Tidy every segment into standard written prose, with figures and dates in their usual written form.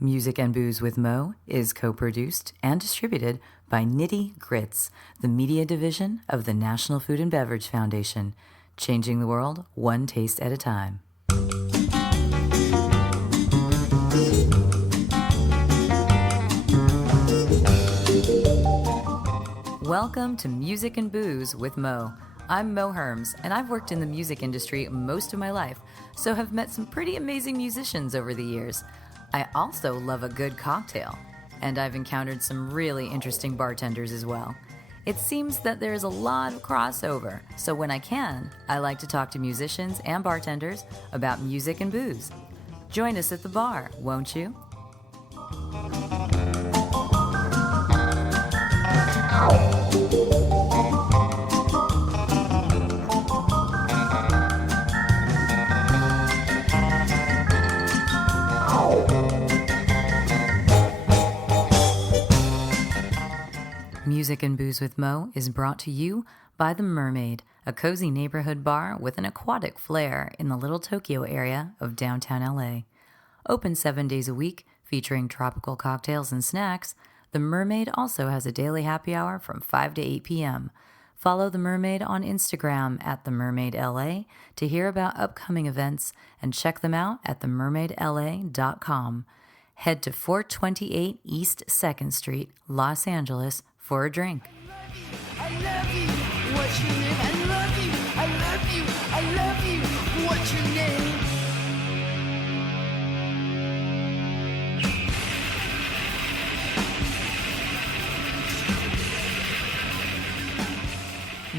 Music and Booze with Mo is co-produced and distributed by Nitty Grits, the media division of the National Food and Beverage Foundation, changing the world one taste at a time. Welcome to Music and Booze with Mo. I'm Mo Herms, and I've worked in the music industry most of my life, so have met some pretty amazing musicians over the years. I also love a good cocktail, and I've encountered some really interesting bartenders as well. It seems that there's a lot of crossover, so when I can, I like to talk to musicians and bartenders about music and booze. Join us at the bar, won't you? Music and Booze with Mo is brought to you by The Mermaid, a cozy neighborhood bar with an aquatic flair in the Little Tokyo area of downtown LA. Open 7 days a week, featuring tropical cocktails and snacks, The Mermaid also has a daily happy hour from 5 to 8 p.m. Follow The Mermaid on Instagram at TheMermaidLA to hear about upcoming events and check them out at themermaidla.com. Head to 428 East 2nd Street, Los Angeles, for a drink. I love you, what's your name? I love you, I love you, I love you, what's your name?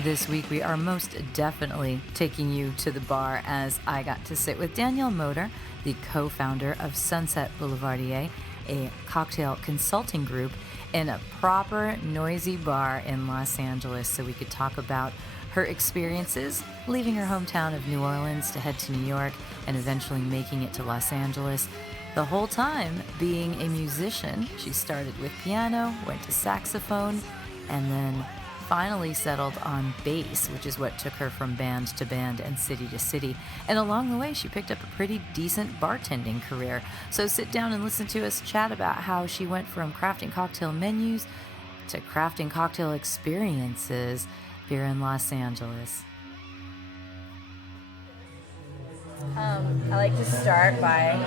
This week we are most definitely taking you to the bar as I got to sit with Danielle Motor, the co-founder of Sunset Boulevardier, a cocktail consulting group, in a proper noisy bar in Los Angeles so we could talk about her experiences leaving her hometown of New Orleans to head to New York and eventually making it to Los Angeles. The whole time being a musician, she started with piano, went to saxophone, and then finally settled on bass, which is what took her from band to band and city to city. And along the way, she picked up a pretty decent bartending career. So sit down and listen to us chat about how she went from crafting cocktail menus to crafting cocktail experiences here in Los Angeles. I like to start by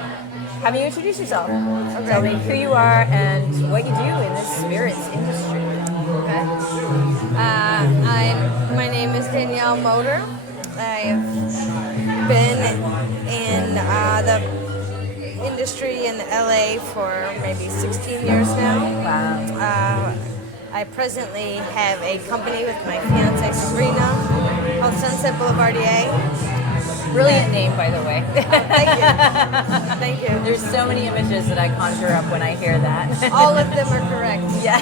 having you introduce yourself. Tell me who you are and what you do in the spirits industry. Okay. My name is Danielle Motor. I've been in the industry in LA for maybe 16 years now. Wow. I presently have a company with my fiance Sabrina called Sunset Boulevardier. Brilliant name, by the way. Thank you. Thank you. There's so many images that I conjure up when I hear that. All of them are correct. Yeah.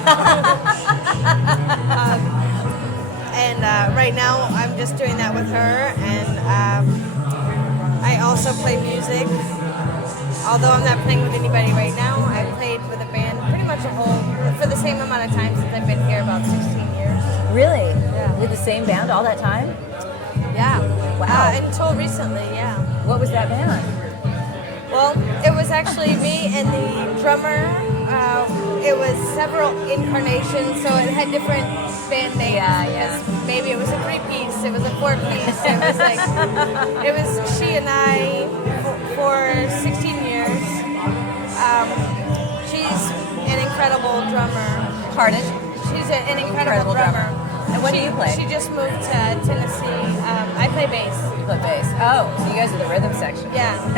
And right now I'm just doing that with her, and I also play music. Although I'm not playing with anybody right now, I played with a band pretty much for the same amount of time since I've been here, about 16 years. Really? Yeah. With the same band all that time? Yeah. Wow. Until recently, yeah. What was that band? Well, it was actually me and the drummer. It was several incarnations, so it had different band names. Yeah. Maybe it was a 3-piece, it was a 4-piece. It was like, it was she and I for 16 years. She's an incredible drummer. Pardon? She's an incredible drummer. And what do you play? She just moved to Tennessee. I play bass. You play bass. Oh, so you guys are the rhythm section. Yeah. So we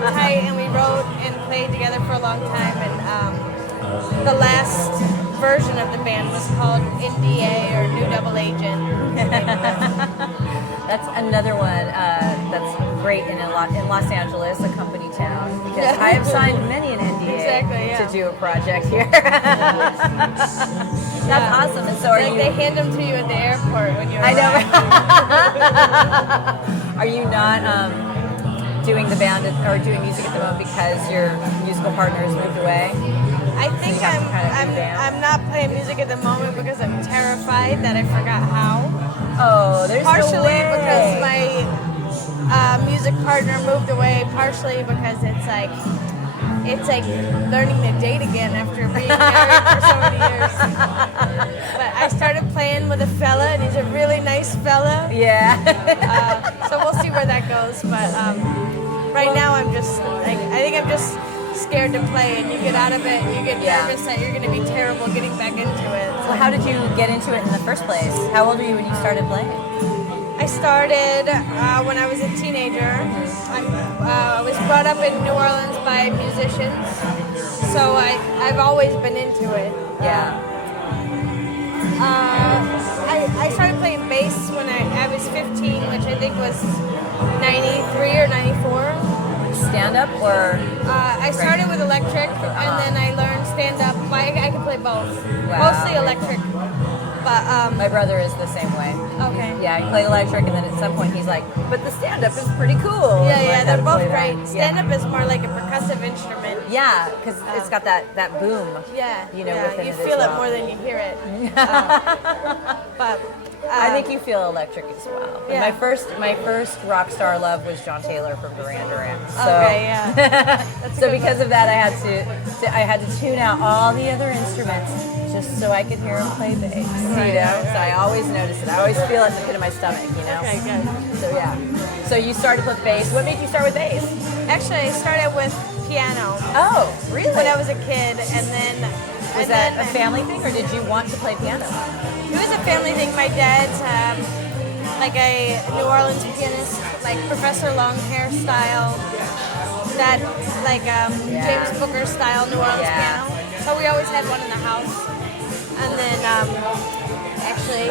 were tight and we wrote and played together for a long time. And the last version of the band was called NDA or New Double Agent. That's another one that's great in Los Angeles, a company town, because I have signed many an NDA to do a project here. That's awesome. And so they hand them to you at the airport when you arrive. I know. Are you not doing the band or doing music at the moment because your musical partner has moved away? I think I'm not playing music at the moment because I'm terrified that I forgot how. Oh, there's partially no way. Because my music partner moved away, partially because it's like it's like learning to date again after being married for so many years. But I started playing with a fella, and he's a really nice fella. Yeah. So we'll see where that goes. But right now, I'm just like, I think I'm just scared to play, and you get out of it, and you get nervous that you're going to be terrible getting back into it. Well, how did you get into it in the first place? How old were you when you started playing? I started when I was a teenager. I was brought up in New Orleans by musicians, so I've always been into it. Yeah. I started playing bass when I was 15, which I think was 93 or 94. Stand-up or? I started with electric, and then I learned stand-up. I can play both. Wow. Mostly electric. But My brother is the same way. okay. Yeah, he played electric, and then at some point he's like, but the stand-up is pretty cool. Yeah, they're both great. great. Stand-up is more like a percussive instrument. Yeah, because it's got that boom. Yeah, You know, yeah, within you it as feel well. it more than you hear it. But I think you feel electric as well. And Yeah. my first rock star love was John Taylor from Duran Duran. So, okay, yeah. That's a so good because one. of that, I had to tune out all the other instruments just so I could hear him play bass. Right, You know, right, so I always notice it. I always feel it in the pit of my stomach. You know. Okay, good. So yeah. So you started with bass. What made you start with bass? Actually, I started with piano Oh, really? when I was a kid, and then Was that a family thing, or did you want to play piano? It was a family thing. My dad's like a New Orleans pianist, like Professor Longhair style, that like James Booker style New Orleans piano. So we always had one in the house. And then actually,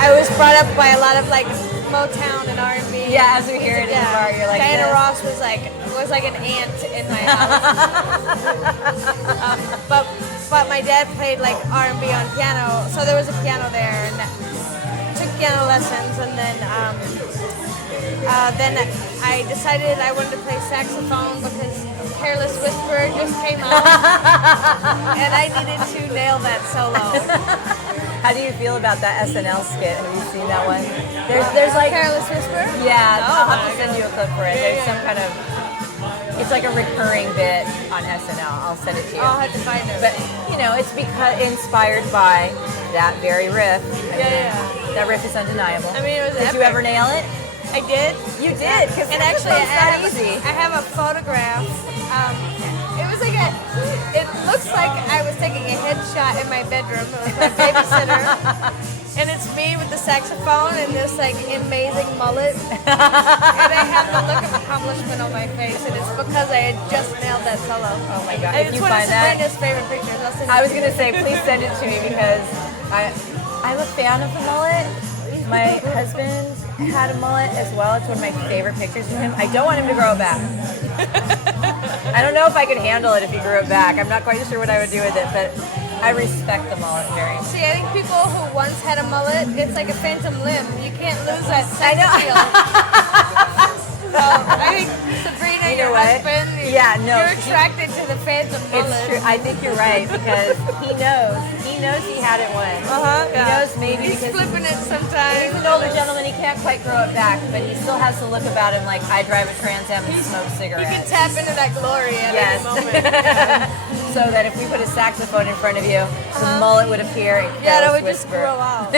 I was brought up by a lot of like Motown and R&B. Yeah, as we hear it in the bar, you're like, Diana this. Ross was like an aunt in my house. But my dad played like R&B on piano, so there was a piano there, and took piano lessons, and then I decided I wanted to play saxophone because Careless Whisper just came out, and I needed to nail that solo. How do you feel about that SNL skit? Have you seen that one? There's like Careless Whisper? yeah, Oh I'll have my to send you a clip for it. Yeah, There's yeah. some kind of it's like a recurring bit on SNL. I'll send it to you. I'll have to find it. But you know, it's because inspired by that very riff. Yeah. That riff is undeniable. I mean, it was Did you epic. ever nail it? I did. You did, because And actually, it's not easy. I have a photograph. It was like it looks like I was taking a headshot in my bedroom. It was my babysitter. And it's me with the saxophone and this like amazing mullet. And I have the look of accomplishment on my face, and it's because I had just nailed that solo. Oh my God. And If it's you one of find that, Sabrina's favorite pictures. I'll send I it was to you. gonna say, please send it to me because I'm a fan of the mullet. My husband had a mullet as well. It's one of my favorite pictures of him. I don't want him to grow it back. I don't know if I could handle it if he grew it back. I'm not quite sure what I would do with it, but I respect the mullet very much. See, I think people who once had a mullet, it's like a phantom limb. You can't lose that sex I know. appeal. So I think Sabrina, You your know what? husband, Yeah, no, you're attracted to the phantom mullet. It's true. I think you're right because he knows. He knows he had it once. He knows maybe He's because flipping it sometimes. he's an older gentleman. He can't quite grow it back, but he still has the look about him like I drive a Trans Am and smoke He can cigarettes. tap into that glory at Yes. any moment. So that if we put a saxophone in front of you, the mullet would appear and Yeah, that careless would just whisper. grow out.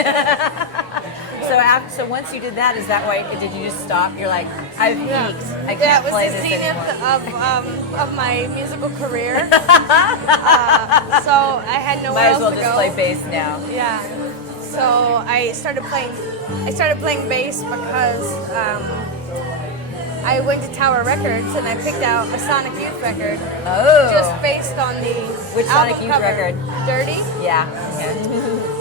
So once you did that, is that why? Did you just stop? You're like, I've peaked. I Yeah, can't it was play the this zenith anymore. of my musical career. So I had nowhere Might as else well to just go. play bass now. Yeah. So I started playing bass because I went to Tower Records and I picked out a Sonic Youth record Oh. just based on the Which album Sonic Youth cover, record? Dirty. Yeah.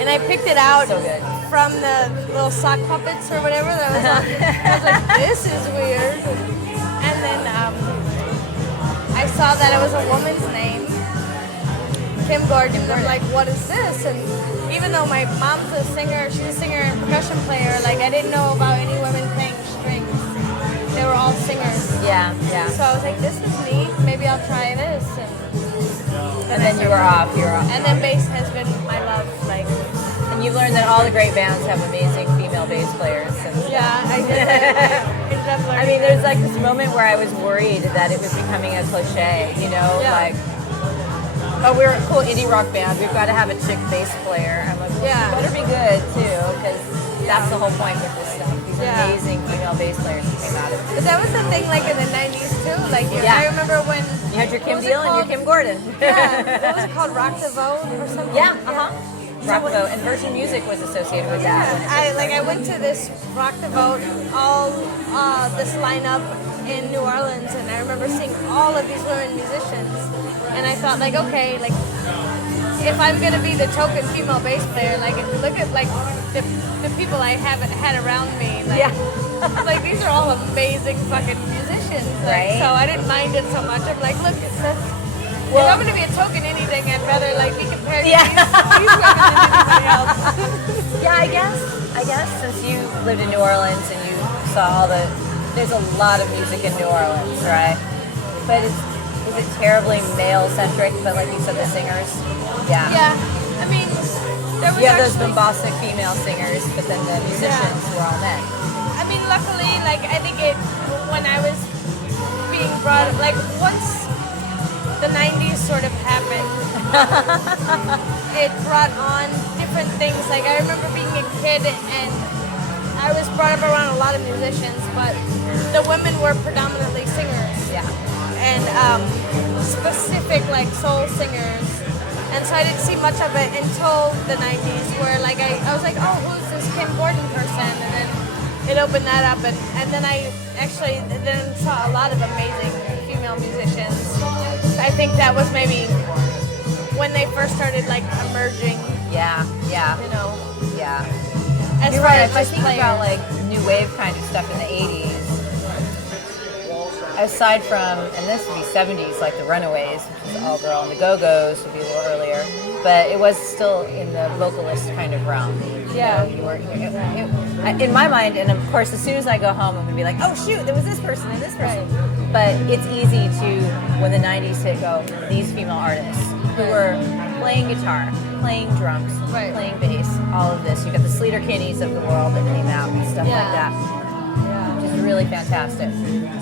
And I picked it out So good. from the little sock puppets or whatever that was on. I was like, this is weird. And then I saw that it was a woman's name, Kim Gordon. I'm like, what is this? And even though my mom's a singer, she's a singer and percussion player, like I didn't know about any women playing strings. They were all singers. Yeah. So I was like, this is neat. Maybe I'll try this. And then you were off. And then bass has been my love. Like, And you learned that all the great bands have amazing female bass players. And yeah, I did. ended up learning. I mean, there's like this moment where I was worried that it was becoming a cliche, you know, Yeah. like, oh, we're a cool indie rock band. We've got to have a chick bass player. I'm like, well, Yeah. she better be good too, because that's the whole point with this stuff. These Yeah. amazing female bass players who came out of But it. that was the thing, like in the 90s too. Like, Yeah. I remember when. You had your Kim what was it Deal and your called? Kim Gordon. Yeah, what was it called? Rock the Vote or something? Yeah, Rock the Vote, and Virgin Music was associated with that. when it first I went to this Rock the Vote, all this lineup in New Orleans, and I remember seeing all of these women musicians, and I thought like, okay, like if I'm gonna be the token female bass player, like look at like the people I haven't had around me, like, Yeah. like these are all amazing fucking musicians, like, Right. so I didn't mind it so much. I'm like, look, if Well- I'm gonna be a token anything, I'd rather like be compared to Yeah. these women than anybody else. Yeah, I guess since you lived in New Orleans and you saw there's a lot of music in New Orleans, right? But is it terribly male centric? But like you said, the singers, yeah. Yeah, I mean, there was You have those actually, bombastic female singers, but then the musicians were all men. I mean, luckily, like I think when I was being brought up, like once the 90s sort of happened, it brought on different things. Like I remember being a kid and I was brought up around a lot of musicians, but the women were predominantly singers. Yeah. And specific like soul singers. And so I didn't see much of it until the 90s where like I was like, oh, who's this Kim Gordon person? And then it opened that up and then I actually then saw a lot of amazing female musicians. I think that was maybe when they first started like emerging, Yeah, you know, yeah. as You're far right. as If I just think players. about like new wave kind of stuff in the 80s, aside from, and this would be 70s, like the Runaways, which is all girl, and the Go-Go's would be a little earlier, but it was still in the vocalist kind of realm. Yeah. You were, in my mind, and of course, as soon as I go home, I'm going to be like, oh shoot, there was this person and this person. But it's easy to, when the 90s hit, go, these female artists who were playing guitar, playing drums, Right. playing bass, all of this. You got the Sleater Kinneys of the world that came out and stuff like that. Yeah. Which is really fantastic.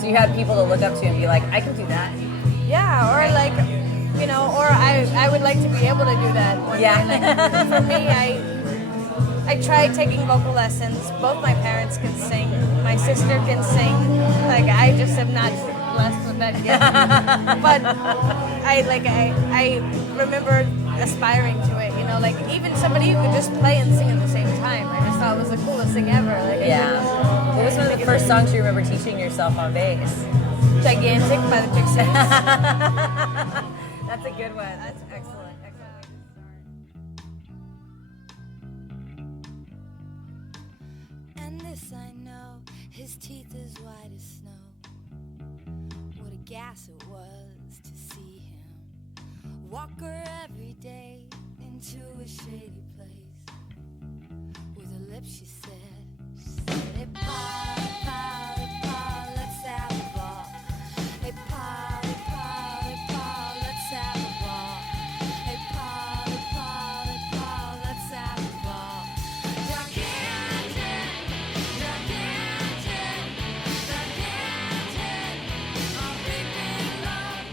So you had people to look up to and be like, I can do that. Yeah, or like, you know, or I would like to be able to do that one Yeah. day. Like, for me, I tried taking vocal lessons. Both my parents can sing. My sister can sing. Like I just am not blessed with that gift. But I remember aspiring to it. You know, like even somebody who could just play and sing at the same time. I just thought it was the coolest thing ever. Like Yeah. What was one of the first songs you remember teaching yourself on bass? Gigantic by the Pixies. That's a good one. That's excellent. Excellent. And this I know, his teeth as white as snow. What a gas it was to see him walk her every day into a shady place. With her lips she said, hey pa, pa, let's have a ball. Hey pa, let's have a ball. Hey pa, let's have a ball. Gigantic, I'm reaping love.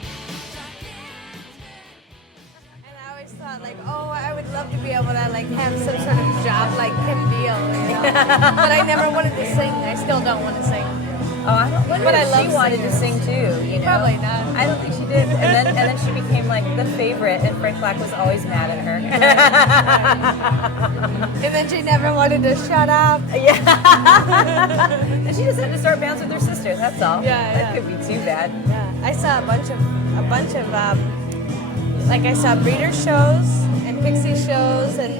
And I always thought like, oh, I would love to be able to like have some sort of job like Kim Deal, you know? But I never wanted to sing. I still don't want to sing. Oh, I don't wonder But I if love she wanted to sing too, you know? Probably not. I don't think she did. And then she became like the favorite, and Frank Black was always mad at her. And then she never wanted to shut up. Yeah. And she just had to start bands with her sister, that's all. Yeah, That yeah. could be too bad. Yeah, I saw a bunch of like I saw Breeder shows and Pixie shows, and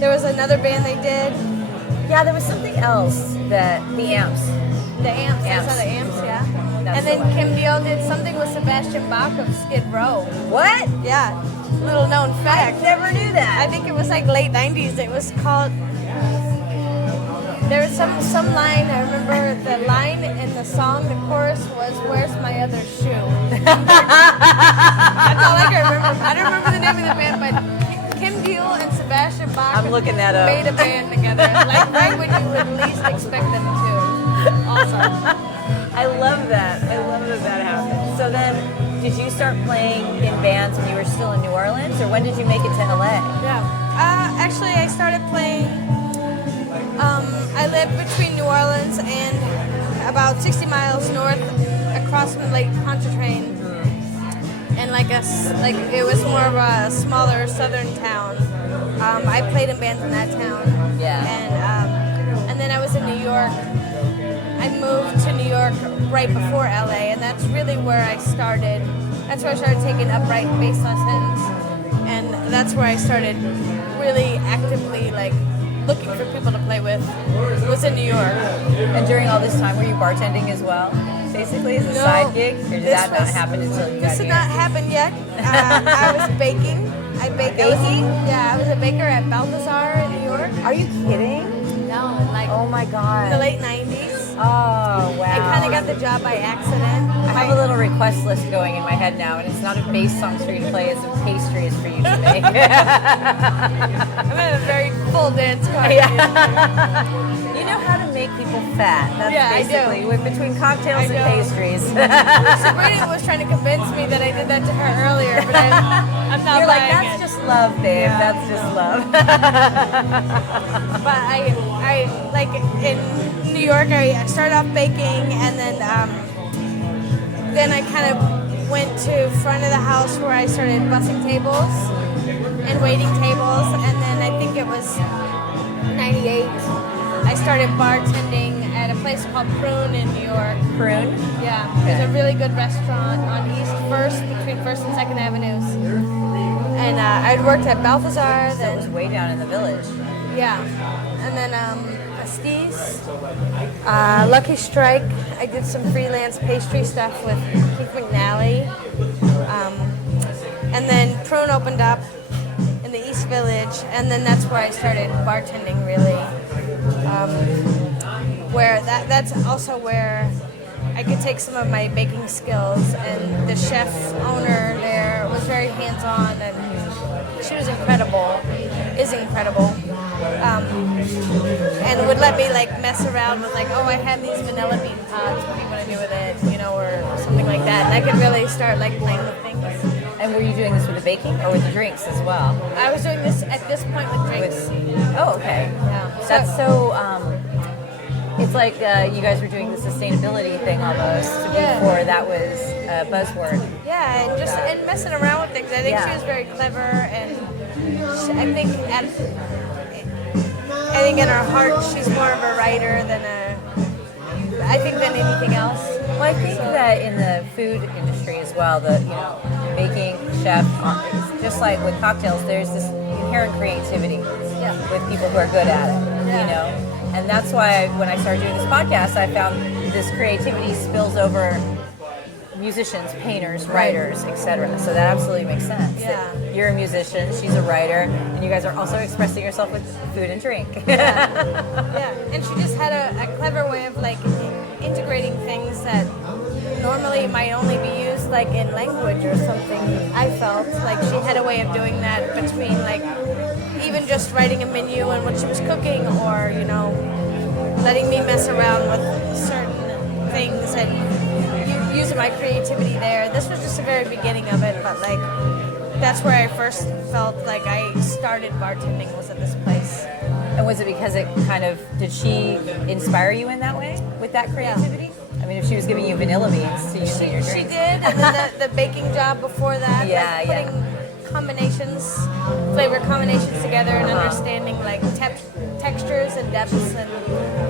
there was another band they did, Yeah, there was something else that the Amps. the Amps. I Amps. saw the Amps, yeah. That's And the then one. Kim Deal did something with Sebastian Bach of Skid Row. What? Yeah, little known I fact. never knew that. I think it was like late 90s. It was called. There was some line. I remember the line in the song. The chorus was "Where's my other shoe?" That's all I can remember. I don't remember the name of the band, but Kim Deal and Sebastian Bach I'm looking that up. made a band together, like right when you would least expect them to. Awesome. I love that. I love that happened. So then, did you start playing in bands when you were still in New Orleans, or when did you make it to LA? Yeah. Actually, I started playing. I lived between New Orleans and about 60 miles north, across from Lake Pontchartrain, and it was more of a smaller southern town. I played in bands in that town. Yeah. And then I was in New York. I moved to New York right before LA, and that's really where I started. That's where I started taking upright bass lessons, and that's where I started really actively looking for people to play with. Was in New York. And during all this time, were you bartending as well? Basically, as a side gig, or did that not happen until you got This here? did not happen yet. I was baking. I baked. I was a baker at Balthazar in New York. Are you kidding? No, Oh my God. in the late 90s. Oh, wow. I kind of got the job by accident. I have a little request list going in my head now, and it's not a bass song for you to play, it's some pastries for you to make. I'm at a very full dance party. You know how to make people fat. That's Yeah, I do. basically between cocktails and I know. pastries. Sabrina was trying to convince me that I did that to her earlier, but I'm not You're like, buying that's it. just love, babe. Yeah. That's just love. But I like in New York, I started off baking, and then I kind of went to front of the house where I started bussing tables and waiting tables, and then I think it was 98. I started bartending at a place called Prune in New York. Prune? Yeah, it's a really good restaurant on East First, between First and Second Avenues. And I'd worked at Balthazar. That was way down in the village. Yeah, and then Estes, Lucky Strike. I did some freelance pastry stuff with Keith McNally, and then Prune opened up in the East Village, and then that's where I started bartending really. Where that's also where I could take some of my baking skills, and the chef owner there was very hands-on, and she was incredible, is incredible, and would let me mess around with oh, I have these vanilla bean pods, what do you want to do with it, or something like that, and I could really start playing with things. And were you doing this with the baking or with the drinks as well? I was doing this at this point with drinks. Oh, okay. Yeah. That's so, it's like you guys were doing the sustainability thing almost Yeah. before that was a buzzword. Yeah, and messing around with things. I think she Yeah. was very clever, and I think in her heart she's more of a writer than anything else. Well, I think that in the food industry as well, baking, chef, it's just like with cocktails, there's this inherent creativity with people who are good at it, And that's why when I started doing this podcast, I found this creativity spills over musicians, painters, writers, etc. So that absolutely makes sense. Yeah. That you're a musician, she's a writer, and you guys are also expressing yourself with food and drink. Yeah, and she just had a clever way of integrating things that normally might only be used in language or something. I felt like she had a way of doing that between even just writing a menu and what she was cooking, or letting me mess around with certain things and using my creativity there. This was just the very beginning of it, but that's where I first felt like I started bartending, was at this place. And was it because did she inspire you in that way with that creativity? I mean, if she was giving you vanilla beans to use in your She drinks. did, and then the baking job before that, putting flavor combinations together and understanding textures and depths and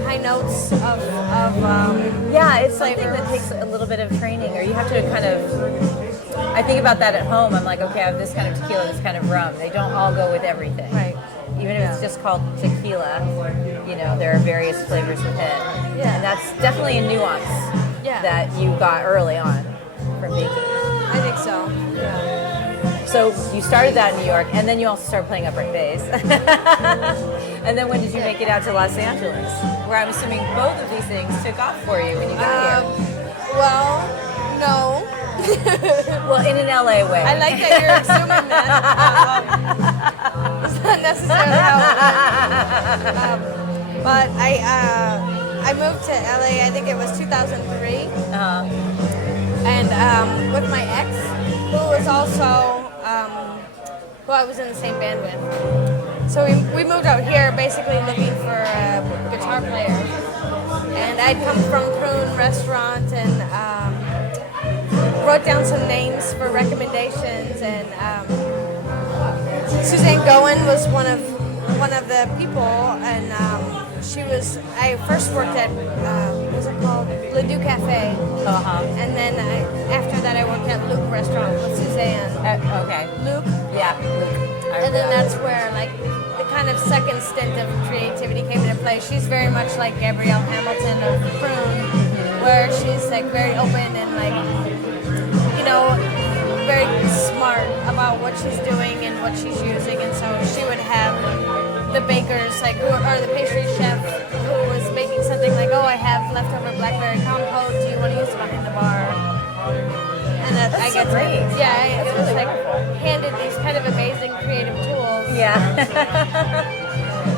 high notes of it's something flavors. that takes a little bit of training, or you have to I think about that at home. I'm like, okay, I have this kind of tequila, this kind of rum. They don't all go with everything. Right. Even if it's just called tequila, there are various flavors with it. Yeah. And that's definitely a nuance that you got early on from baking. I think so. Yeah. So you started that in New York, and then you also started playing upright bass. And then when did you make it out to Los Angeles, where I'm assuming both of these things took off for you when you got here? Well, no. Well, in an LA way. I like that you're assuming that. It's not necessarily how it went. But I moved to LA, I think it was 2003. And with my ex, who was also, who I was in the same band with. So we moved out here basically looking for a guitar player. And I'd come from Prune Restaurant and wrote down some names for recommendations. And Suzanne Goen was one of the people, and I first worked at, what was it called? Le Doux Cafe. And then after that I worked at Luke Restaurant with Suzanne. Okay. Luke? Yeah, Luke. And then that's where like the kind of second stint of creativity came into play. She's very much like Gabrielle Hamilton of Prune, where she's like very open and like, you know, very smart about what she's doing and what she's using. And so she would have the bakers, like, or the pastry chef who was making something like, oh, I have leftover blackberry compote. Do you want to use it behind the bar? And that I get great. It was like handed these kind of amazing creative tools. Yeah.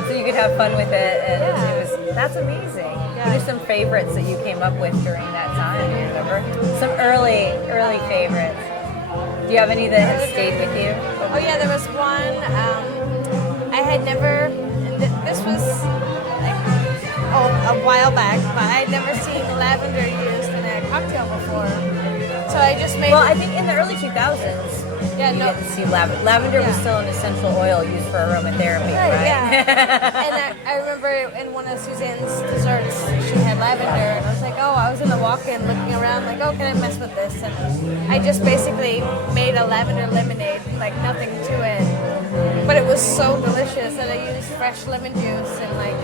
So you could have fun with it, and that's amazing. What are some favorites that you came up with during that time? Do you remember? Some early favorites. Do you have any that have stayed with you? Oh yeah, there was one. I had never. This was like a while back, but I had never seen lavender used in a cocktail before. So I just made. Well, I think in the early 2000s. Yeah, you no. didn't see lavender. Lavender was still an essential oil used for aromatherapy, right? Yeah. And I remember in one of Suzanne's desserts, she had lavender, and I was like, oh, I was in the walk-in looking around, like, oh, can I mess with this? And I just basically made a lavender lemonade, like nothing to it, but it was so delicious that I used fresh lemon juice and like,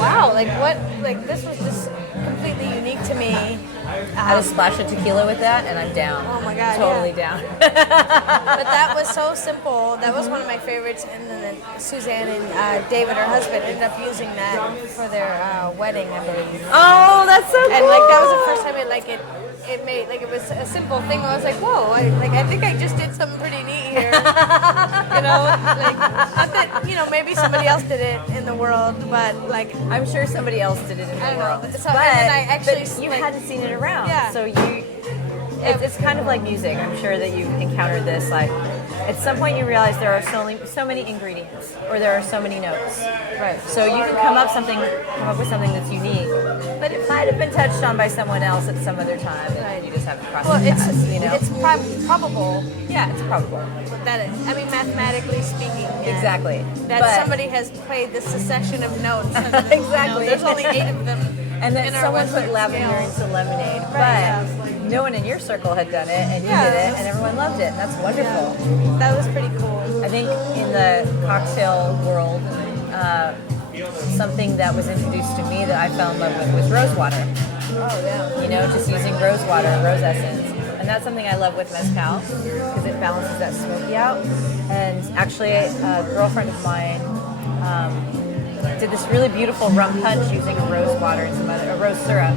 wow, like what? Like this was just completely unique to me. Add a splash of tequila with that, and I'm down. Oh my God, totally down. But that was so simple. That was one of my favorites. And then Suzanne and David, her husband, ended up using that for their wedding, I believe. Oh, that's so cool. And like that was the first time it made like it was a simple thing. I was like, whoa, I think I just did something pretty neat here. You know, like not that maybe somebody else did it in the world, but like I'm sure somebody else did it in the world. So, and then I actually but you hadn't seen it around, Yeah. so it's kind of like music. I'm sure that you encountered this. Like, at some point, you realize there are so many ingredients, or there are so many notes. Right. So you can come up with something that's unique, but it might have been touched on by someone else at some other time, and you just haven't crossed the paths. It's probable. Yeah, it's probable. That mathematically speaking, Exactly. that But- somebody has played this succession of notes. And then, Exactly. there's only 8 of them. And then in our someone Western put lavender scale. into lemonade, Right, but no one in your circle had done it, and you Yeah. did it, and everyone loved it, and that's wonderful. That was pretty cool. I think in the cocktail world, something that was introduced to me that I fell in love with was rose water. Oh yeah. Just using rose water, rose essence. And that's something I love with mezcal because it balances that smoky out. And actually, a girlfriend of mine did this really beautiful rum punch using rose water and a rose syrup.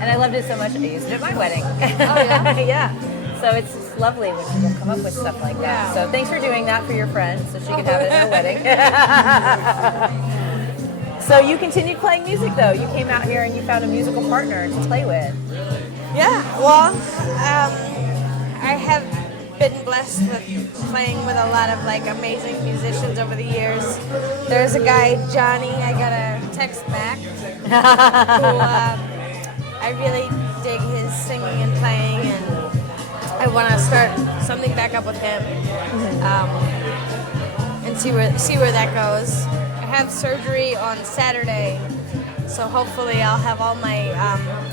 And I loved it so much, I used it at my wedding. Oh yeah. Yeah. So it's just lovely when people come up with stuff like that. Yeah. So thanks for doing that for your friend so she could have it at her wedding. So you continued playing music though. You came out here and you found a musical partner to play with. Yeah. Well, I have been blessed with playing with a lot of like amazing musicians over the years. There's a guy, Johnny. I got a text back who I really dig his singing and playing, and I want to start something back up with him and see where that goes. I have surgery on Saturday, so hopefully I'll have all my.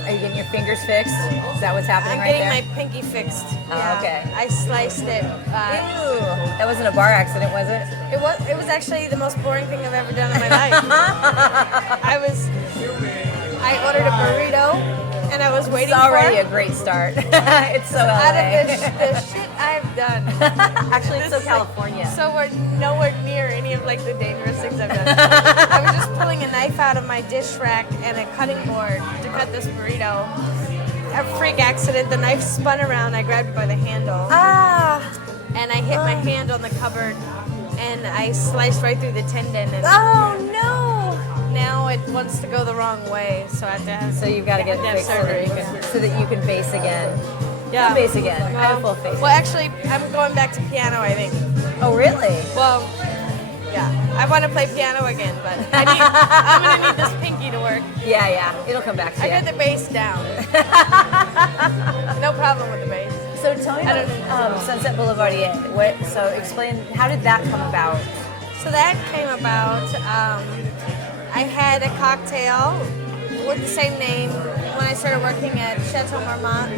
Are you getting your fingers fixed? Is that what's happening I'm right getting there? my pinky fixed. Oh, Yeah. okay. I sliced it. Ew. That wasn't a bar accident, was it? It was actually the most boring thing I've ever done in my life. I ordered a burrito, and I was waiting It's already for a great start. It's so out LA. of the shit I've done. Actually, it's so This is, like, California. So we're nowhere near any of like the dangerous things I've done. I was just pulling a knife out of my dish rack and a cutting board to cut this burrito. A freak accident. The knife spun around. I grabbed it by the handle. And I hit my hand on the cupboard, and I sliced right through the tendon. And Oh no! now it wants to go the wrong way, so I have to have. So you've got to get it have fixed surgery. so that you can bass again. Yeah. Bass again. I have full faith. Well, actually, I'm going back to piano, I think. Oh, really? Well, yeah. I want to play piano again, but I'm going to need this pinky to work. Yeah. It'll come back to I you. got the bass down. No problem with the bass. So tell me about Sunset Boulevardier. So explain, how did that come about? So that came about, I had a cocktail with the same name when I started working at Chateau Marmont.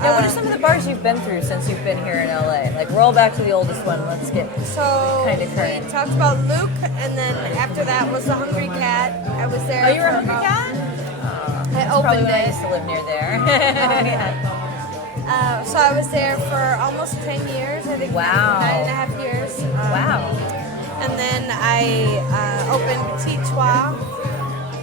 Now, what are some of the bars you've been through since you've been here in LA? Like, roll back to the oldest one. Let's get So kind of current. we talked about Luke, and then after that was the Hungry Cat. I was there. Oh, you were a for Hungry about- Cat? I Probably opened when I it. used to live near there. So I was there for almost 10 years. I think Wow. 9.5 years. Wow. And then I opened Petit Trois.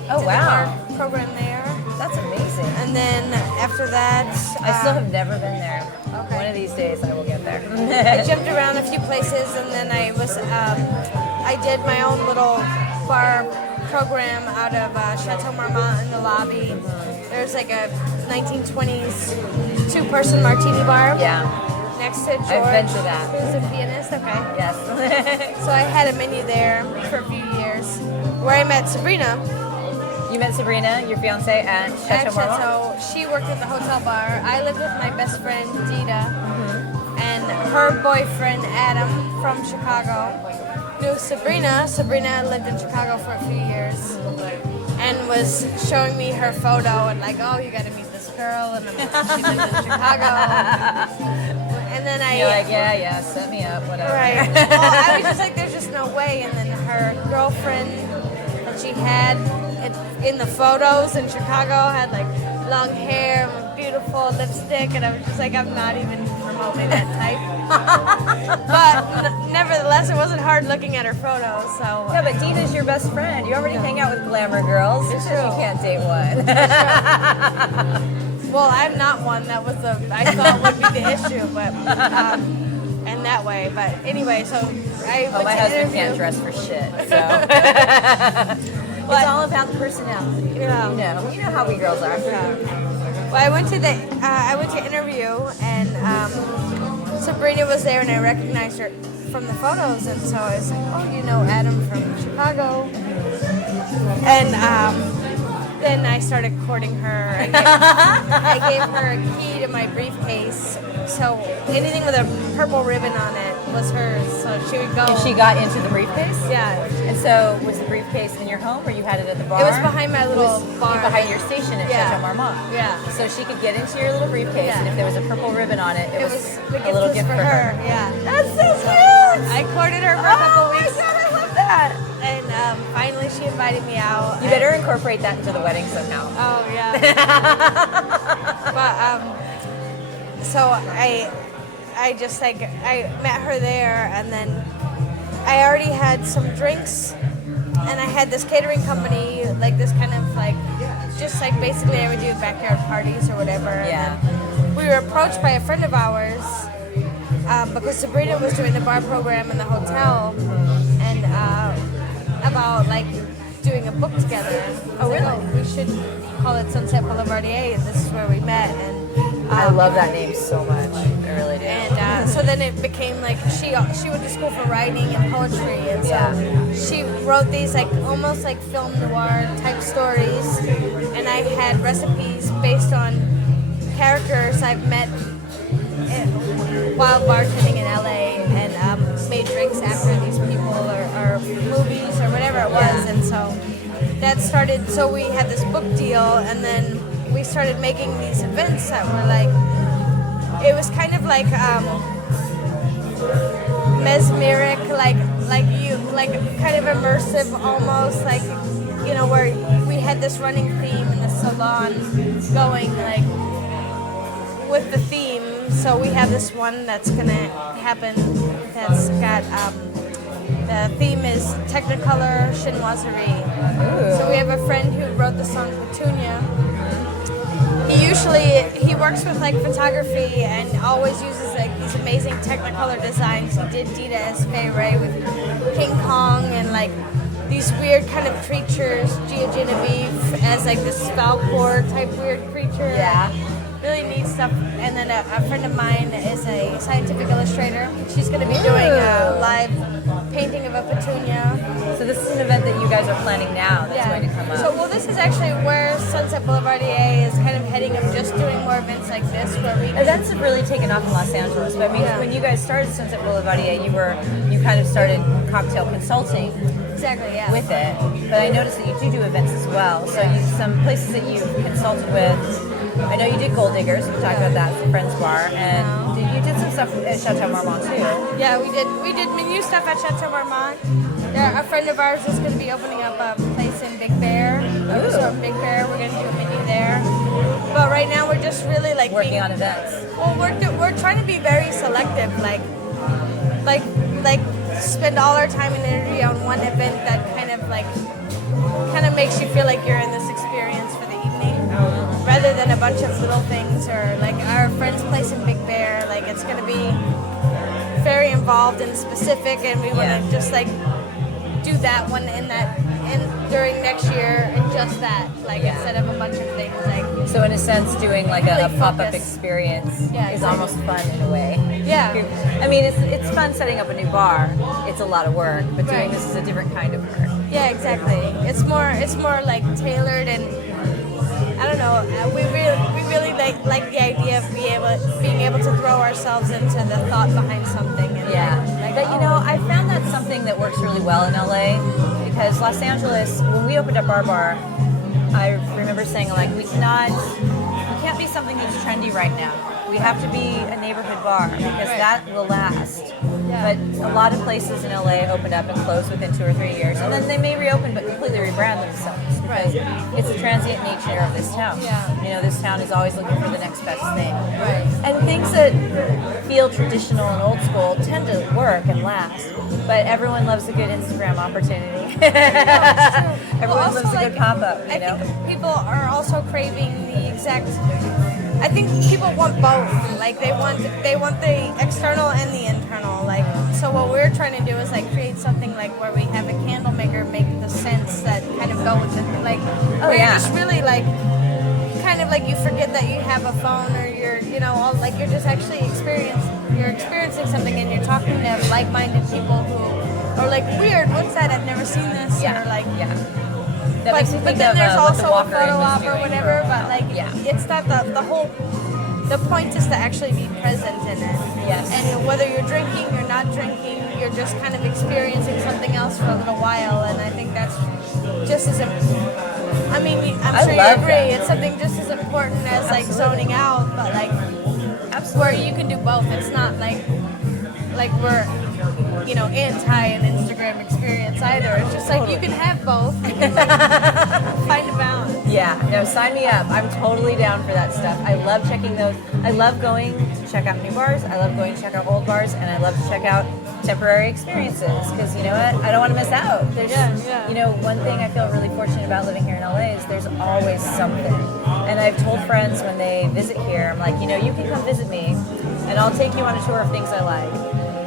Oh, did the wow. bar program there. That's amazing. And then after that, I still have never been there. Okay. One of these days I will get there. I jumped around a few places, and then I was I did my own little bar program out of Chateau Marmont in the lobby. There's like a 1920s two-person martini bar. Yeah. Next to George, I've been to that. who's a pianist. Okay. Yes. So I had a menu there for a few years, where I met Sabrina. You met Sabrina, your fiance, at Chateau Marmont? Chateau. She worked at the hotel bar. I lived with my best friend Dita, and her boyfriend Adam from Chicago knew Sabrina. Sabrina lived in Chicago for a few years, and was showing me her photo and like, oh, you got to meet this girl, and she lived in Chicago. And then You're like, yeah, set me up, whatever. Right. Well, I was just like, there's just no way. And then her girlfriend that she had in the photos in Chicago had like long hair, beautiful lipstick, and I was just like, I'm not even remotely that type. But nevertheless, it wasn't hard looking at her photos. So Yeah, but Dina's your best friend. You already hang out with glamour girls. It's true. You can't date one. well, I'm not one. That was I thought would be the issue, but and that way. But anyway, so I went My to husband interview. can't dress for shit, so. It's all about the personality. Yeah. You know how we girls are. Well, I went to interview, and Sabrina was there, and I recognized her from the photos, and so I was like, oh, you know Adam from Chicago, and then I started courting her. I gave her a key to my briefcase, so anything with a purple ribbon on it was hers, so she would go. And she got into the briefcase? Yeah. And so, was the briefcase in your home, or you had it at the bar? It was behind my little bar. Behind your station at Yeah. Chateau Marmont. Yeah. So she could get into your little briefcase, Yeah. and if there was a purple ribbon on it, it was the a little was gift for for her. Yeah. That's so cute! I courted her for a couple Oh my weeks. God, I love that! And finally she invited me out. You better incorporate that into the wedding somehow. Oh, yeah. But, so I just like, I met her there, and then I already had some drinks, and I had this catering company, like this kind of like, just like basically I would do backyard parties or whatever. Yeah. And then we were approached by a friend of ours, because Sabrina was doing the bar program in the hotel, and about like doing a book together. Oh, really? Like, we should call it Sunset Boulevardier, and this is where we met. And I love that name so much. I really do. And so then it became like she went to school for writing and poetry, and so she wrote these like almost like film noir type stories, and I had recipes based on characters I've met while bartending in LA, and made drinks after these people or movies or whatever it was, and so that started. So we had this book deal, and then we started making these events that were like, it was kind of like mesmeric, like kind of immersive almost, like, you know, where we had this running theme in the salon going like with the theme. So we have this one that's gonna happen that's got the theme is Technicolor Chinoiserie. So we have a friend who wrote the song Petunia. He works with like photography and always uses like these amazing Technicolor designs. He did Dita Espay Ray with King Kong and like these weird kind of creatures, Gia Genevieve as like this Falcor type weird creature. Yeah. Really neat stuff. And then a friend of mine is a scientific illustrator. She's going to be doing a live painting of a petunia. So this is an event that you guys are planning now that's going to come up. So, well, this is actually where Sunset Boulevardier is kind of heading of just doing more events like this where we... That's really taken off in Los Angeles. But I mean, when you guys started Sunset Boulevardier, you kind of started cocktail consulting. Exactly, yeah. With it. But I noticed that you do events as well. So some places that you consulted with, I know you did Gold Diggers, we talked about that for Friends Bar, and you did some stuff at Chateau Marmont too. Yeah, we did menu stuff at Chateau Marmont. A friend of ours is going to be opening up a place in Big Bear. So in Big Bear, we're going to do a menu there. But right now we're just really like working on events. Well, we're trying to be very selective, like spend all our time and energy on one event that kind of makes you feel like you're in this experience for the evening, rather than a bunch of little things. Or like our friend's place in Big Bear, like it's going to be very involved and specific, and we want to just like do that one during next year and just that, instead of a bunch of things like. So in a sense, doing like really a pop-up experience is almost fun in a way. Yeah. I mean, it's fun setting up a new bar. It's a lot of work, but doing this is a different kind of work. Yeah, exactly. It's more like tailored, and I don't know. We really like the idea of being able to throw ourselves into the thought behind something. And but you know, I found that something that works really well in LA, because Los Angeles, when we opened up our bar, I remember saying like we can't be something that's trendy right now. We have to be a neighborhood bar because that will last. Yeah. But a lot of places in LA opened up and closed within 2 or 3 years, and then they may reopen but completely rebrand themselves because it's the transient nature of this town. Yeah. You know, this town is always looking for the next best thing. Right. And things that feel traditional and old school tend to work and last. But everyone loves a good Instagram opportunity. Everyone loves a good pop-up. I think people are also craving the exact. I think people want both. Like they want the external and the internal. Like, so what we're trying to do is like create something like where we have a candle maker make the scents that kind of go with it. Like, you're just really like kind of like you forget that you have a phone, or you're you're just actually experiencing something, and you're talking to like-minded people who are like, weird, what's that? I've never seen this. Yeah. Or like, That makes me but think then of there's what also the a Walker photo was op or doing whatever. for- But like, it's not the point is to actually be present in it. Yes. And whether you're drinking, you're not drinking, you're just kind of experiencing something else for a little while. And I think that's just as important. I mean, I'm sure you agree. It's something just as important as like zoning out, but like where you can do both. It's not like we're anti an Instagram experience either. It's just like you can have both. You can, find a balance. Yeah, no, sign me up. I'm totally down for that stuff. I love checking those. I love going to check out new bars. I love going to check out old bars, and I love to check out temporary experiences because you know what? I don't want to miss out. There's, one thing I feel really fortunate about living here in LA is there's always something. And I've told friends when they visit here, I'm like, you can come visit me, and I'll take you on a tour of things I like.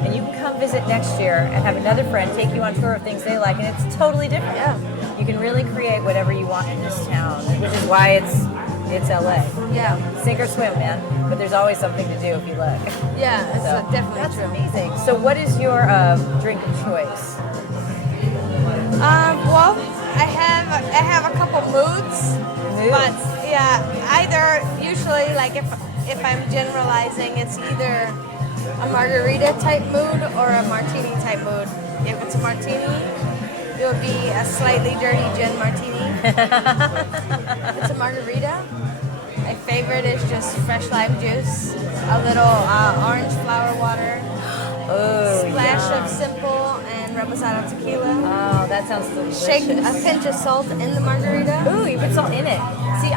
And you can come visit next year and have another friend take you on tour of things they like, and it's totally different. Yeah. You can really create whatever you want in this town, which is why it's LA. Yeah. Sink or swim, man. But there's always something to do if you look. Yeah, it's definitely that's true. Amazing. So what is your drink of choice? Well, I have a couple moods. But yeah, either usually like if I'm generalizing, it's either a margarita type mood or a martini type mood. If it's a martini, it would be a slightly dirty gin martini. If it's a margarita, my favorite is just fresh lime juice, a little orange flower water, splash of simple and reposado tequila. Oh, that sounds delicious. Shake a pinch of salt in the margarita. Ooh, you put salt in it. See,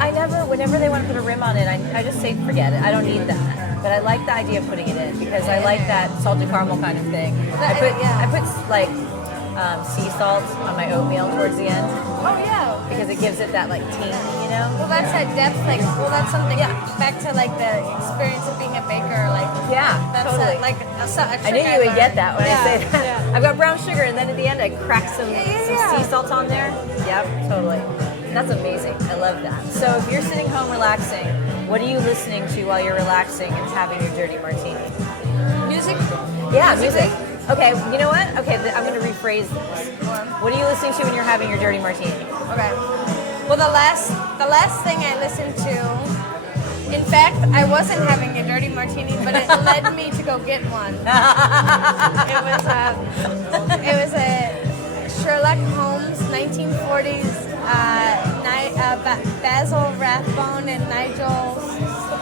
whenever they want to put a rim on it, I just say forget it. I don't need that. But I like the idea of putting it in because I like that salted caramel kind of thing. I put like sea salt on my oatmeal towards the end Oh yeah. because it gives it that like ting, you know? Well, that's that depth. Like, well, that's something back to like the experience of being a baker. Like, Yeah, that's totally. a I knew you would get that when I say that. Yeah. I've got brown sugar, and then at the end I crack some Yeah. sea salt on there. Yep, totally. That's amazing. I love that. So if you're sitting home relaxing, what are you listening to while you're relaxing and having your dirty martini? Music. Yeah, music. Okay, you know what? Okay, I'm going to rephrase this. What are you listening to when you're having your dirty martini? Okay. Well, the last thing I listened to, in fact, I wasn't having a dirty martini, but it led me to go get one. It was a Sherlock Holmes 1940s Basil Rathbone and Nigel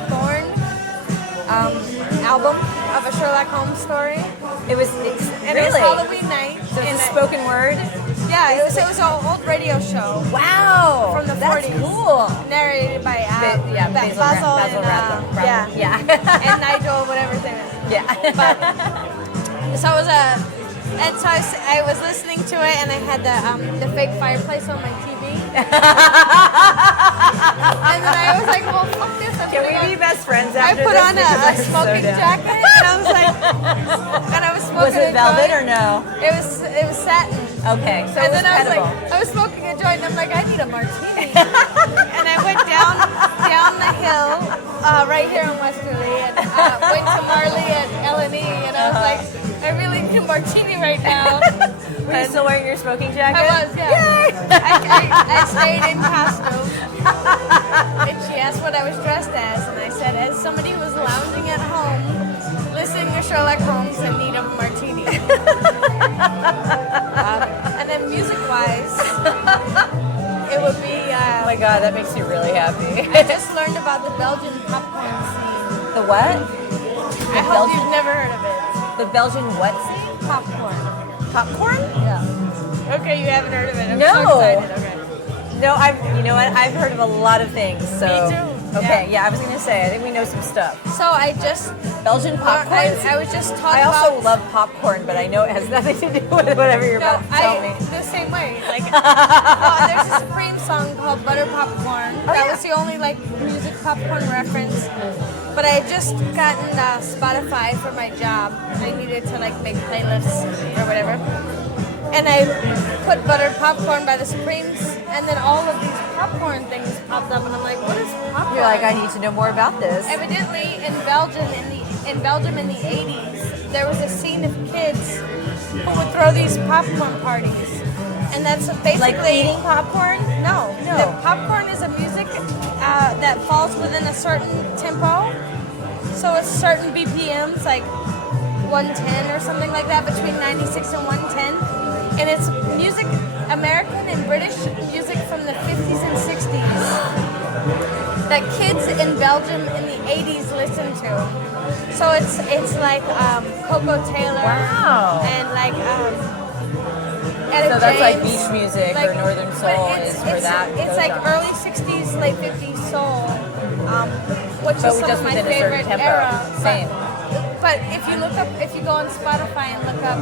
Thorne album of a Sherlock Holmes story. It was Halloween night. So and it's a spoken word? Yeah, it was an old radio show. Wow! From the That's 40s. cool. Narrated by Basil and, Rathbone. yeah. And Nigel, whatever his name is. Yeah. So it was and so I was listening to it, and I had the fake fireplace on my TV. And then I was like, well, fuck this. Can we be best friends I after put this? on a smoking jacket, and I was like, and I was smoking Was it a velvet joint. or no? It was satin. Okay, so And it was then I was edible. like, I was smoking a joint, and I'm like, I need a martini. And I went down the hill, right here in Westerly, and went to Marley at L&E, and I was like, I really need a martini right now. Were you still wearing your smoking jacket? I was, yeah. I stayed in costume. And she asked what I was dressed as, and I said, as somebody who was lounging at home, listening to Sherlock Holmes in need of a martini. And then music-wise, it would be... Oh my god, that makes me really happy. I just learned about the Belgian popcorn scene. The what? I hope you've never heard of it. The Belgian what scene? Popcorn. Popcorn? Yeah. Okay, you haven't heard of it. I'm No. so excited. Okay. No, you know what? I've heard of a lot of things. So. Me too. Okay, yeah, I was going to say, I think we know some stuff. So I just... Belgian popcorn? I was just taught I also about... love popcorn, but I know it has nothing to do with whatever you're about to tell me. The same way. Like, there's a Supreme song called Butter Popcorn. That was the only like music popcorn reference. But I had just gotten Spotify for my job. I needed to like make playlists or whatever. And I put Buttered Popcorn by the Supremes, and then all of these popcorn things popped up, and I'm like, what is popcorn? You're like, I need to know more about this. Evidently, in Belgium in the 80s, there was a scene of kids who would throw these popcorn parties, and that's basically Like eating popcorn? No. The popcorn is a music that falls within a certain tempo, so it's certain BPMs, like 110 or something like that, between 96 and 110. And it's music, American and British music from the 50s and 60s that kids in Belgium in the 80s listened to. So it's like Coco Taylor and like Etta So that's like James, beach music like, or Northern Soul but is for that. It's like early 60s, late 50s soul, which is some just of my within a certain favorite tempo. era. Same. But if you go on Spotify and look up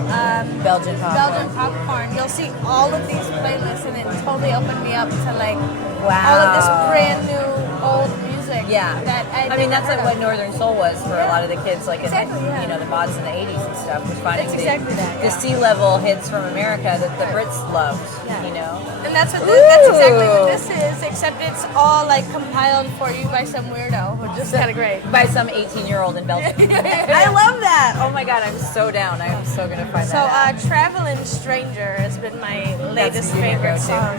Belgian popcorn. Belgian popcorn, you'll see all of these playlists, and it totally opened me up to like Wow. all of this brand new old music. Yeah. That I mean, that's like what Northern Soul was for a lot of the kids, like Exactly, in the, yeah. you know, the mods in the 80s and stuff, was finding That's exactly that, the yeah. sea-level hits from America that the Brits loved, Yeah. you know? And that's exactly what this is, except it's all like compiled for you by some weirdo, which is kind of great. By some 18-year-old in Belgium. I love that! Oh my god, I'm so down. I am so going to find So, that out. Traveling Stranger has been my latest your favorite go-to. song.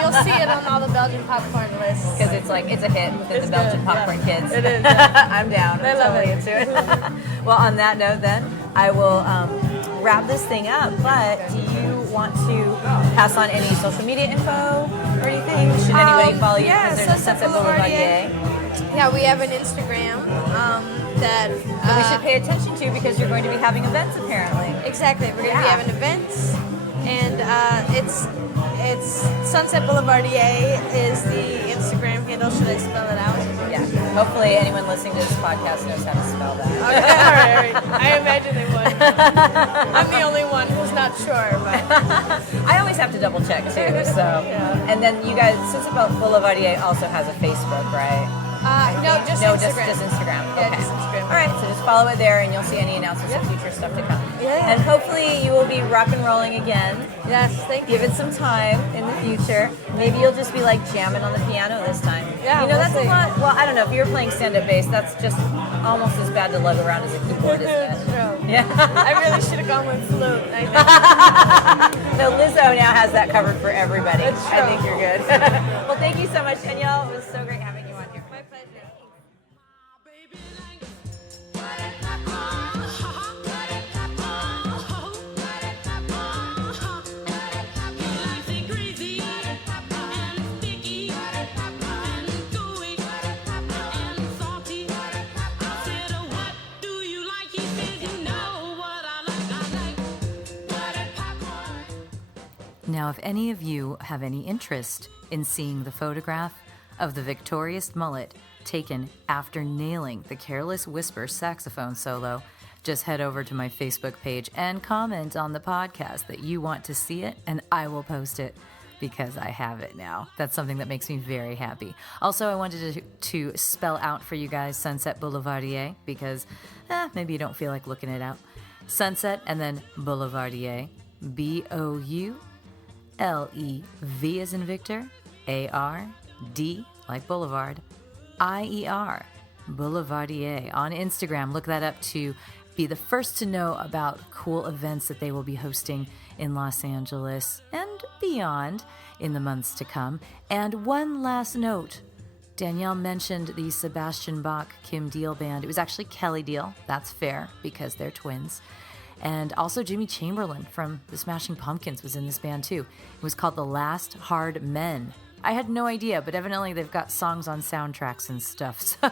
You'll see it on all the Belgian popcorn lists. Because it's like, it's a hit within It's the Belgian good, popcorn yeah. kids. It is, yeah. I'm down. I I'm love totally it. into it. Well, on that note then, I will wrap this thing up. But do you want to pass on any social media info or anything? Should anybody follow you? Yeah, Because there's a Sunset Boulevardier. Yeah, we have an Instagram that We should pay attention to because you're going to be having events apparently. exactly. We're gonna be Yeah. having events, and it's Sunset Boulevardier is the Instagram handle. Should I spell it out? Yeah. Hopefully anyone listening to this podcast knows how to spell that. Okay, all right. I imagine they would. I'm the only one who's not sure, but I always have to double check too. So, and then you guys, Sunset Boulevardier also has a Facebook, right? No, just Instagram. Just Instagram. Yeah, Okay. just Instagram. All right, so just follow it there, and you'll see any announcements of future stuff to come. Yeah. And hopefully you will be rock and rolling again. Yes, thank you. Give it some time in the future. Maybe you'll just be like jamming on the piano this time. Yeah, you know, we'll that's see. a lot. Well, I don't know. If you're playing stand-up bass, that's just almost as bad to lug around as a keyboard, isn't it? True. Yeah. I really should have gone with flute. I know. No, Lizzo now has that covered for everybody. That's I true. think you're good. Well, thank you so much, Danielle. It was so great having you on here. My pleasure. Now, if any of you have any interest in seeing the photograph of the victorious mullet taken after nailing the Careless Whisper saxophone solo, just head over to my Facebook page and comment on the podcast that you want to see it, and I will post it because I have it now. That's something that makes me very happy. Also, I wanted to spell out for you guys Sunset Boulevardier because maybe you don't feel like looking it out. Sunset and then Boulevardier, Boulev as in Victor, ARD like Boulevard, IER, Boulevardier on Instagram. Look that up to be the first to know about cool events that they will be hosting in Los Angeles and beyond in the months to come. And one last note. Danielle mentioned the Sebastian Bach Kim Deal band. It was actually Kelly Deal. That's fair because they're twins. And also Jimmy Chamberlain from the Smashing Pumpkins was in this band too. It was called The Last Hard Men. I had no idea, but evidently they've got songs on soundtracks and stuff. So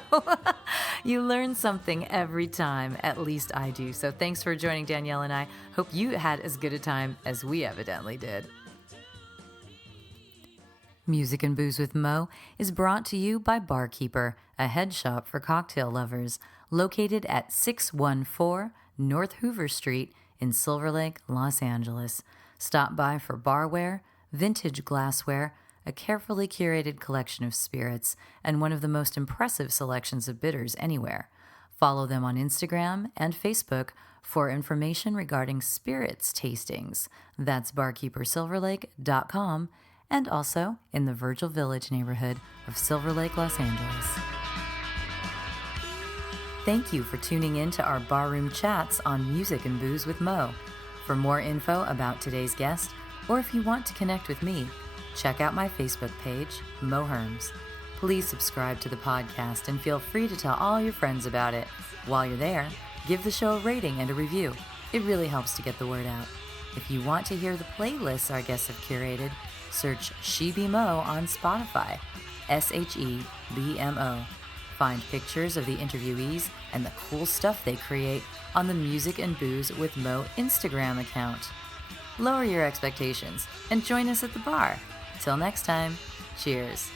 you learn something every time, at least I do. So thanks for joining Danielle and I. Hope you had as good a time as we evidently did. Music and Booze with Mo is brought to you by Barkeeper, a head shop for cocktail lovers, located at 614 North Hoover Street in Silver Lake, Los Angeles. Stop by for barware, vintage glassware, a carefully curated collection of spirits, and one of the most impressive selections of bitters anywhere. Follow them on Instagram and Facebook for information regarding spirits tastings. That's barkeepersilverlake.com and also in the Virgil Village neighborhood of Silver Lake, Los Angeles. Thank you for tuning in to our barroom chats on Music and Booze with Mo. For more info about today's guest, or if you want to connect with me, check out my Facebook page, Mo Herms. Please subscribe to the podcast and feel free to tell all your friends about it. While you're there, give the show a rating and a review. It really helps to get the word out. If you want to hear the playlists our guests have curated, search She Be Mo on Spotify, SHEBMO. Find pictures of the interviewees and the cool stuff they create on the Music and Booze with Mo Instagram account. Lower your expectations and join us at the bar. Till next time, cheers.